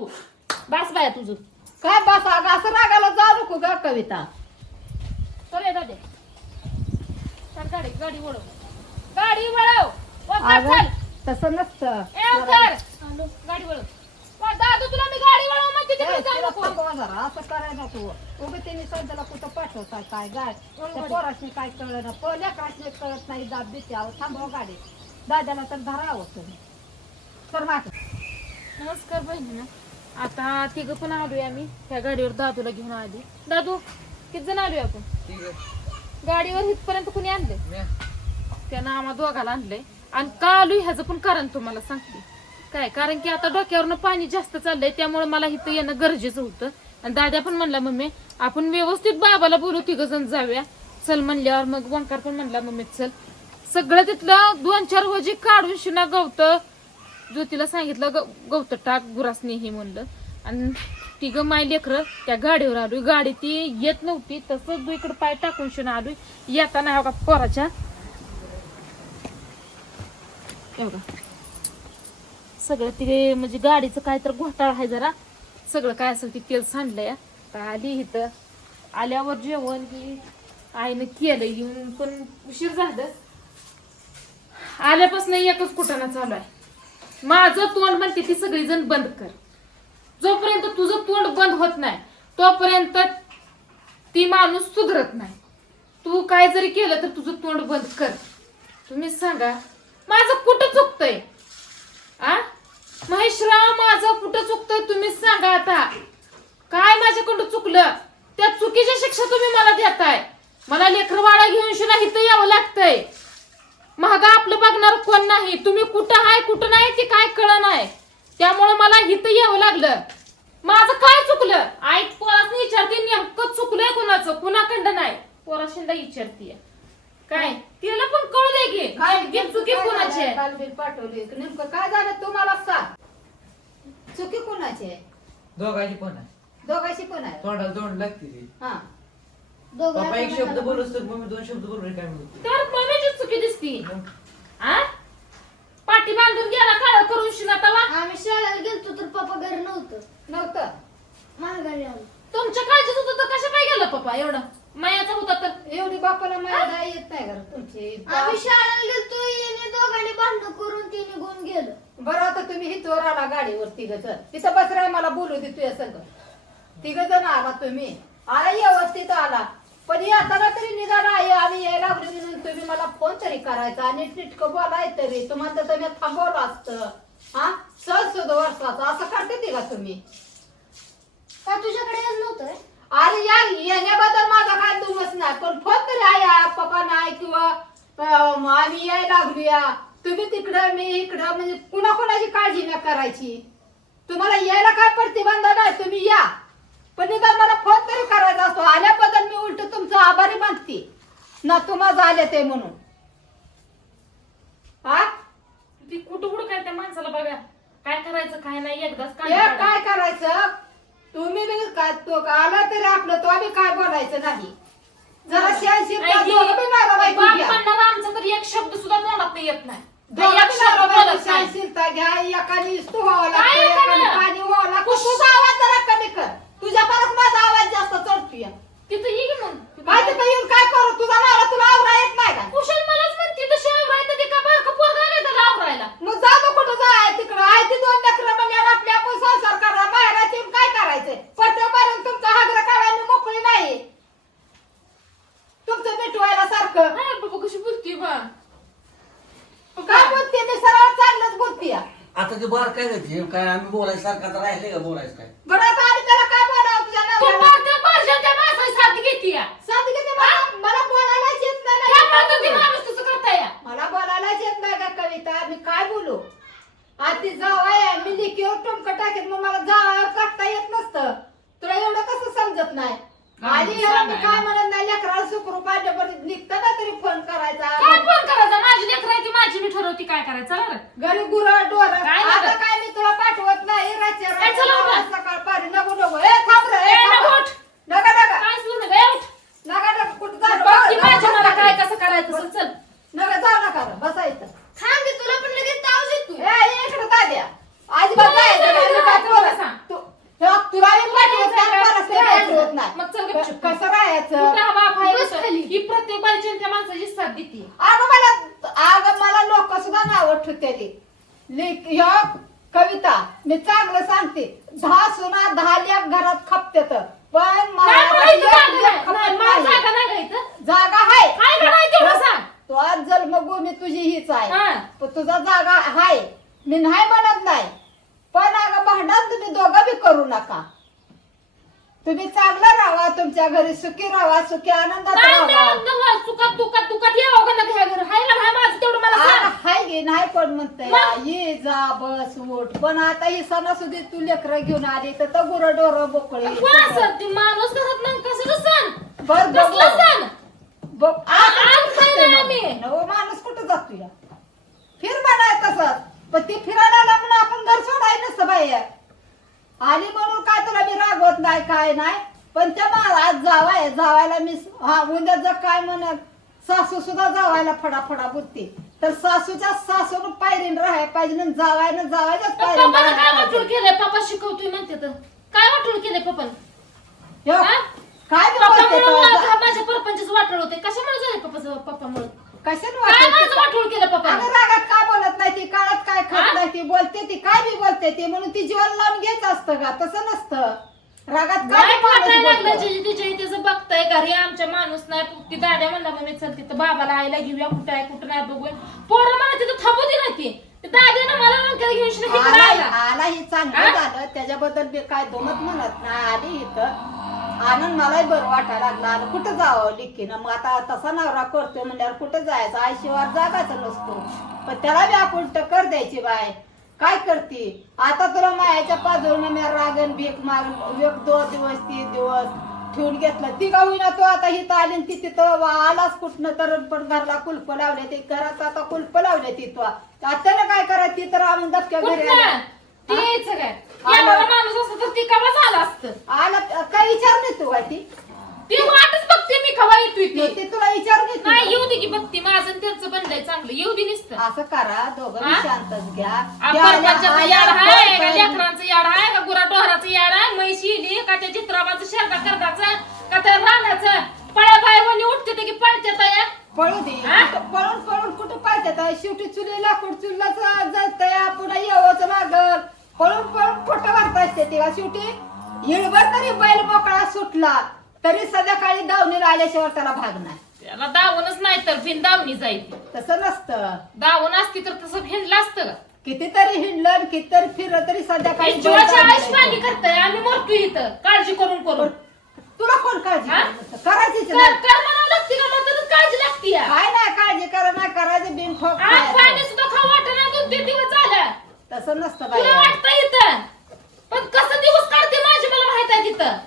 नको बस बाया तुझं काय बस अगं असं रागाला जाऊ नको ग कविता. चल ये दादे चल गाडी वळव गाडी वळव अगं चल तसं नसतं. गाडी वळव दादू तुला मी गाडी वळव म्हणते तिकडे जाऊ नको असं करायला नको. उभे त्यांनी सध्याला कुठं पाठवताय काय गाय त्या पोराशी काय कळलं ना लेकराशी कळत नाही. दाब देते अहो थांबव गाडी दादाला तर धरावं तुम्ही तर माग. नमस्कार बहिणी. आता तिघं पण आलोय आम्ही त्या गाडीवर दादूला घेऊन आली. दादू किती जण आलोय आपण गाडीवर इथपर्यंत कुणी आणले त्यानं आम्हा दोघाला आणलंय. आणि का आलोय ह्याचं पण कारण तुम्हाला सांगते काय. कारण की आता डोक्यावरनं पाणी जास्त चाललंय त्यामुळे मला इथं येणं गरजेचं होतं. आणि दादा पण म्हणला मम्मी आपण व्यवस्थित बाबाला बोलू तिघ जण जाऊया चल म्हणल्यावर मग ओंकार पण म्हणला मम्मी चल. सगळं तिथलं 2-4 वजी काढून शिना गवत ज्योतीला सांगितलं गवत टाक गुरासनी हे म्हणलं. आणि तिघं माय लेकरं त्या गाडीवर आलोय. गाडी ती येत नव्हती तसंच इकडे पाय टाकून शिना आलोय. येताना हो का पोराच्या सगळं ते म्हणजे गाडीचं काय तर घोटाळा आहे जरा सगळं काय असेल ते तेल सांडलंय. आली इथं आल्यावर जेवण ही आईनं केलं येऊन पण उशीर झालं. आल्यापासून एकच कुटाणा चालू आहे. माझं तोंड म्हणते ती सगळी जण बंद कर. जोपर्यंत तुझं तोंड बंद होत नाही तोपर्यंत ती माणूस सुधरत नाही. तू काय जरी केलं तर तुझं तोंड बंद कर. तुम्हीच सांगा माझं कुठं चुकतंय आ महेशराव माझं कुठं चुकतंय तुम्हीच सांगा. आता काय माझ्याकडून चुकलं त्या चुकीची शिक्षा तुम्ही मला देताय. मला लेकरवाडा घेऊन शिना इथं यावं लागतंय. महागा आपलं बघणार कोण नाही. तुम्ही कुठं आहे कुठं नाही ते काय कळ नाही त्यामुळे मला इथं यावं लागलं. माझं काय चुकलं आई पोरासनी विचारते नेमकं चुकलंय कुणाचं कुणाकडं नाही. पोराशीला विचारते काय तिला पण कळू दे की काय चुकी कुणाची आहे. काल बिल पाठवली नेमकं काय झालं तुम्हाला सांग. चुकी कुणाची आहे दोघांची पण आहे. दोघांशी पण आहे. तोंडाला तोंड लागते ती. हा पप्पा एक शब्द बोलूस तर मम्मी 2 शब्द बोलू काय म्हणते तर मम्मीची चुकी दिसती आ पाठी बांधून गेला काळ करून शिना तवा. आम्ही शाळेला गेलतो तर पप्पा घरी नव्हतं महागारी आलो. तुमच्या काळजीच होतं तर कसं काय गेलं पप्पा एवढं मायाचा होता तर. एवढी बापाला मला येत नाही घर तुमची. आम्ही शाळेला गेलतो येणे दोघांनी भांडण करून ती निघून गेलं. बरं आता तुम्ही हिथवर आला गाडीवर तिघ जण तिथं बसराय मला बोलू दे तुझ्या संग. तिघ जण आला तुम्ही आला व्यवस्थित आला पण येताना तरी निदान आहे आम्ही यायला लागलो म्हणून तुम्ही मला फोन तरी करायचा आणि टिटकं बोलाय तरी तुम्हाला तर मी थांबवलं असतं. हा सहज सुद्धा वर्षाचं असं करते का तुम्ही. का तुझ्याकडे येत नव्हतं. अरे यार येण्याबद्दल माझा काय दुमच नाही पण फोन तरी आहे पप्पा नाही किंवा आम्ही यायला लागलूया. तुम्ही तिकडं मी इकडं म्हणजे कुणाकुणाची काळजी नाही करायची. तुम्हाला यायला काय प्रतिबंध नाही तुम्ही या पण निदान मला फोन तरी करायचा असतो. आल्याबद्दल मी उलट तुमचं आभारी मानते ना तुम्हाला आले ते म्हणून. हा ती कुठं काय त्या माणसाला बघा काय करायचं काय नाही एकदाच काय करायचं तुम्ही बी काय तो आला तरी आपलं तो आम्ही काय बोलायचं नाही. जरा आमचा तर एक शब्द सुद्धा तोंडात येत नाही. सहनशीलता घ्या एकाने स्तू व्हावं लागतं एकाने पाणी व्हावं लागतं. तुझा आवाज जरा कमी कर. तुझ्या परत माझा आवाज जास्त चढतोय. तिथं ये मग काय तिथं येऊन काय करू तुझा नारा तुला आवरा येत नाही का. कुशल मलाच म्हणते तशी आवरायचं ते का बारकं पोरगा नाही त्याला आवरायला. मग जा तू कुठं जाय तिकडं आहे ती 2 लेकरं म्हणजे आपल्या आपण संसार करा बाहेर येऊन काय करायचंय. पट्ट्यापर्यंत तुमचा हागरा काढायला मोकळी नाही तुमचं मिटवायला सारखं. नाही बाबा कशी बोलती बा काय बोलते मी सरळ चांगलंच बोलते. आता ते बार काय जाते काय आम्ही बोलायचं सारखं आता राहिले का बोलायचं काय. बरं आता आणि त्याला काय बोलावं तुझ्या तू नवऱ्याला. बारक्या बारशाच्या माणसाची साथ घेते या. साधी किती मला बोलायलाच येत त्यामुळे तर ती नाही. माणूस तसं करता या. मला बोलायलाच येत नाही का कविता मी काय बोलू. आधी जावाय मी लिखीवर टोमकं टाकेन मग मला जावायवर टाकता येत नसतं. तुला एवढं कसं समजत नाही. आली ह्याला मी काय म्हणत नाही लेकराला सुखरूप आल्यापर्यंत निघतं ना तरी फोन करायचा. काय फोन करायचा माझी लेकरायची माझी मी ठरवती काय करायचं बरं. घरी गुरं डोर काय आता नाही. काय मी तुला पाठवत नाही रातच्या काय चला उठा. रात्री सकाळ पारी नको नको ए थांब रे ए, नको उठ. नका नका काय सुरू नका उठ. नका नका कुठं बघ की माझी मला जा काय कसं करायचं असेल, चल नका जाऊ नका रे, बसायचं. थांब की तुला पण लगेच ताव येतो. ए इकडे दाद्या अजिबात तू जायचं इकडे नाही, जा, काय तुला पोरं. सांग. तू चांगलं सांगते 10 सुना 10 लेक घरात खपतेत पण काय मला म्हणायचं एक जागा लेक नाही? खपत नाही, मला नाही. जागा नाही का इथं? जागा आहे काय का नाही तेवढं सांग. तो आज जन्मभूमी तुझी हीच आहे हा. पण तुझा जागा आहे मी नाही म्हणत नाही पण अगं भांडण तुम्ही दोघं बी करू नका तुम्ही चांगलं राहा तुमच्या घरी सुखी राहा सुखी आनंदात नाही, राहा नाही, नाही, सुखात दुखात यावं का नाही ह्या घरी? हाय का नाही माझं तेवढं मला सांग. हाय गे नाही पण म्हणते मग? ये जा बस उठ पण आता ही सणासुदी तू लेकरं घेऊन आली तर गुरं डोरं बोकळे कोण असं? ते माणूस घरात नाही कसं सांग बर कसलं सांग बघ आज काय नाही आम्ही. नवं माणूस कुठं जातो या फिर बनाय तसंच पण ती फिरायला म्हणून आपण घर सोडाय नसतं बाहेर आली म्हणून काय तुला मी रागवत नाही काय नाही पण त्या आज जावायला मी हा उद्या जर काय म्हणत सासू सुद्धा जावायला फडाफडा बुद्धी तर सासूच्या सासून पायरीन राहाय पाहिजे आणि जावायच्याच पप्पानं काय वाटून पायरीन केलंय? पप्पा शिकवतोय म्हणते तर काय वाटून केलंय पप्पानं? हा? काय बी पप्पामुळे बोलते तो? माझ्या परपंचच वाटलं होते कशामुळे झाले पप्पामुळे कशाने काय माझं वाटते? वाटून केलं पप्पा? अगं रागात काय बोलत नाही ती काळात काय हा? खात नाही ती बोलते ती काय बी बोलते ती म्हणून ती जीवन लावून घ्यायचं असतं का तसं नसतं रागात काय नाही बी माणूस वाटायला बोलतो. लागलं तिच्या इथेच बघताय घरी आमच्या माणूस नाही ती दाद्या म्हणला मग मी चल तिथं बाबाला आईला घेऊया कुठं आहे कुठं नाही बघूया पोरं मला तिथं थांबू दे ना ती दाद्यानं मला नंतर घेऊन इकडे आला आला ही चांगलं हा? झालं त्याच्याबद्दल मी काय दुमत म्हणत नाही आली इथं आनंद मलाही बरं वाटायला लागला आणि कुठं जावं लिखीनं मग आता तसा नवरा करतोय म्हणल्यावर कुठं जायचं आईशिवाय जागायचं नसतो पण त्याला बी आपण टक्कर द्यायची बाय काय करते आता तुला मायाच्या पाजवून मी रागण भीक मागून 1-2 दिवस 3 दिवस ठेवून घेतलं ती का होईना तो आता हिथं आली आणि ती तिथं आलाच कुठनं तर पण घरला कुलप लावले ते घरात आता कुलप लावले ती तो त्यानं काय करायचं ती तर आणून धक्क्या घरी आल्या. ती यायचं काय एवढा माणूस असतं तर ती कवा झाला असतं आला काय विचार नाही तू काय ती वाटच बघते मी कवा येतोय ती ती तुला विचार नाही नाही तू. येऊ दे की बघते माझं आणि त्यांचं बनलंय चांगलं येऊ दे नुसतं असं करा दोघं हा? शांतच घ्या परपंचाचं आल्या- याड आहे का आल्या- लेकरांचं याड आहे का गुरा डोहराचं याड आहे म्हैशी इली का त्या चित्राबाचं शेरका करदाचं का त्या रानाचं पळ्या बायवानी उठते ते की पळते या पळू दे हा? पळून पळून कुठं पाहिजे शेवटी चुली लाकूड चुललाच जळतया पुन्हा येवच लागल पळून पळून खोटं वारता असते तेव्हा शेवटी हिळभर तरी बैल मोकळा सुटला तरी संध्याकाळी दावणीला आल्याशिवाय त्याला भाग नाही त्याला दावणच नाही तर भिन दावणी जायची तसं नसतं दावण असती तर तसं भिनलं असतं का कितीतरी हिंडलं कितीतरी फिरलं तरी संध्याकाळी बैल जीवाची दावणीला आयुष्यमानी येतो. करताय आम्ही मरतोय इथं काळजी करून करून तुला कोण काळजी हा? करत होतं? करायचीच कर नाही कर म्हणावं लागते का मग तरच काळजी लागते या. काय नाही काळजी करा नाही करायचं बिन ठोक आज खायचं. पाणी सुद्धा खाऊ वाटेना 2-3 दिवस झालं तसं नसतं तुला बाई वाटतं इथं पण कसं दिवस काढते माझी मला माहित आहे तिथं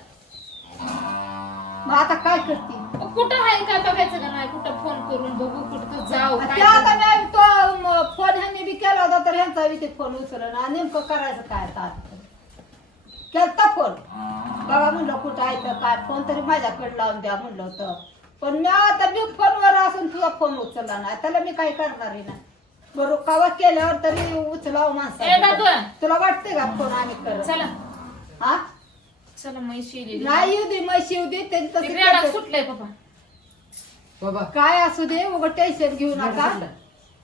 मग आता काय करते कुठं आहे काय बघायचं का नाही कुठं फोन करून बघू कुठं जाऊ काय त्या आता करू? मी तो फोन ह्यांनी बी केला होता तर ह्यांचा बी ते फोन उचलला नेमकं करायचं काय आता केलता फोन बघा म्हणलं कुठं आहे तर काय फोन तरी माझ्याकडे लावून द्या म्हणलं होतं पण मी आता मी फोनवर असून तुझा फोन उचलला नाही त्याला मी काय करणार आहे ना बरोबर कवा केल्यावर तरी उचलावं ए, माणसं दादू. तुला वाटते का फोन आम्ही करत चला हा चला म्हैशी इली. नाही येऊ दे म्हशी येऊ दे त्यांनी ते तसं रेडा करतात. सुटलाय पप्पा बाबा काय असू दे उगं टेन्शन घेऊ नका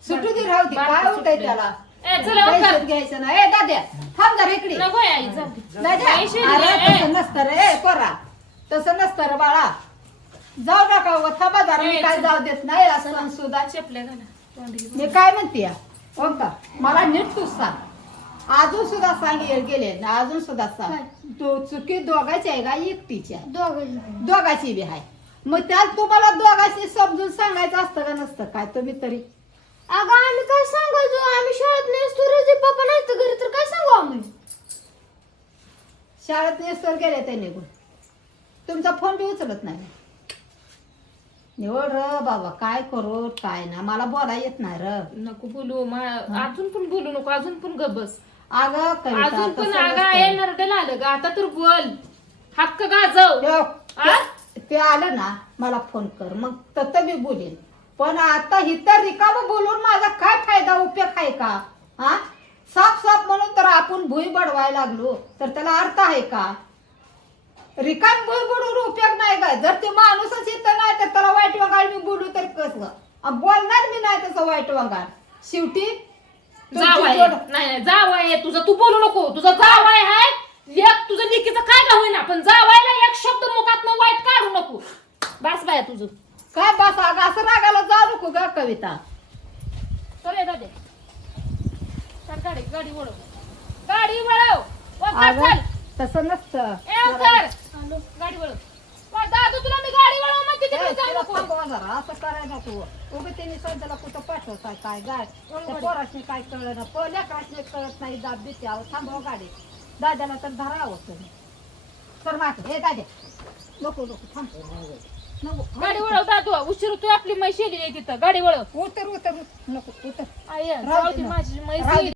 सुटू दे राहू दे बारकं काय होतंय सुटलंय. त्याला ए, चला उतर. टेन्शन घ्यायचं नाही ए दाद्या थांब जरा इकडे नको आहे आई जाऊ दे. दाद्या, म्हैशी अरे इली. तसं नसतं रे ए, पोरा तसं नसतं रे बाळा जाऊ नका उगा थांबा जरा मी ए, काय चल. जाऊ देत नाही असं सुद्धा चपल्या घाला तोंडी घेऊन. मी काय म्हणते या? हो का मला नीट तू सांग अजून सुद्धा सांग गेले ना अजून सुद्धा सांग तू चुकी दोघाची आहे का एकटीची आहे दोघं दोघाची बी आहे मग त्यात तुम्हाला दोघांशी समजून सांगायचं असतं का नसतं काय तुम्ही तरी अगं आम्ही काय सांगायचो आम्ही शाळेत नसतो रे पप्पा नाही तर घरी तर काय सांगू आम्ही शाळेत नेसर गेले ते निघून तुमचा फोन बी उचलत नाही निवड र बाबा काय करू काय ना मला बोला येत नाही र नको बोलू अजून पण बोलू नको अजून पण ग बस अगं कविता, अजून पण तसं आगा नसतं. आहे नरडल आलं ग आता तर बोल हक्क गाजव यो, आ? ते आलं ना मला फोन कर मग तसं मी बोलेन पण आता इथं रिकाम बोलून माझा काय फायदा उपयोग आहे का हा साप साप म्हणून तर आपण भुई बडवायला लागलो तर त्याला अर्थ आहे का रिकाम भुई बडवून उपयोग नाही का जर ते माणूसच येतं नाही तर त्याला वाईट वंगाळ मी बोलू तर कसं बोलणार मी नाही तसं वाईट वंगाळ शेवटी जावाय नाही जावाय तुझा तू बोलू नको तुझा जावाय हाय लेक तुझं लेकीचं काय का होईना पण जावायला एक शब्द मुखातनं वाईट काढू नको बस बाया तुझं काय बस अगं असं रागाला जाऊ नको ग कविता चल ये दादे चल गाडी वळव गाडी वळव वळव, अगं चल तसं नसतं ए कर गाडी वळव वा, दादू तुला मी गाडी वळव म्हणते तिकडे जाऊ तिला नको थांबवा जरा, असं करायला नको उभे त्यांनी संध्याला कुठं पाठवताय काय गाय त्या पोराशी काय कळलं ना लेकराशी कळत नाही दाब देते अहो थांबवा गाडी दाद्याला तर धरावं तुम्ही सर माग हे दाद्या नको नको थांब नको गाडी वळव दादू उशीर तू आपली म्हैस येली आहे तिथं गाडी वळव उतर नको उतर आय राहू जाऊ दे ती ना. माझी म्हैस राहू दे. येली.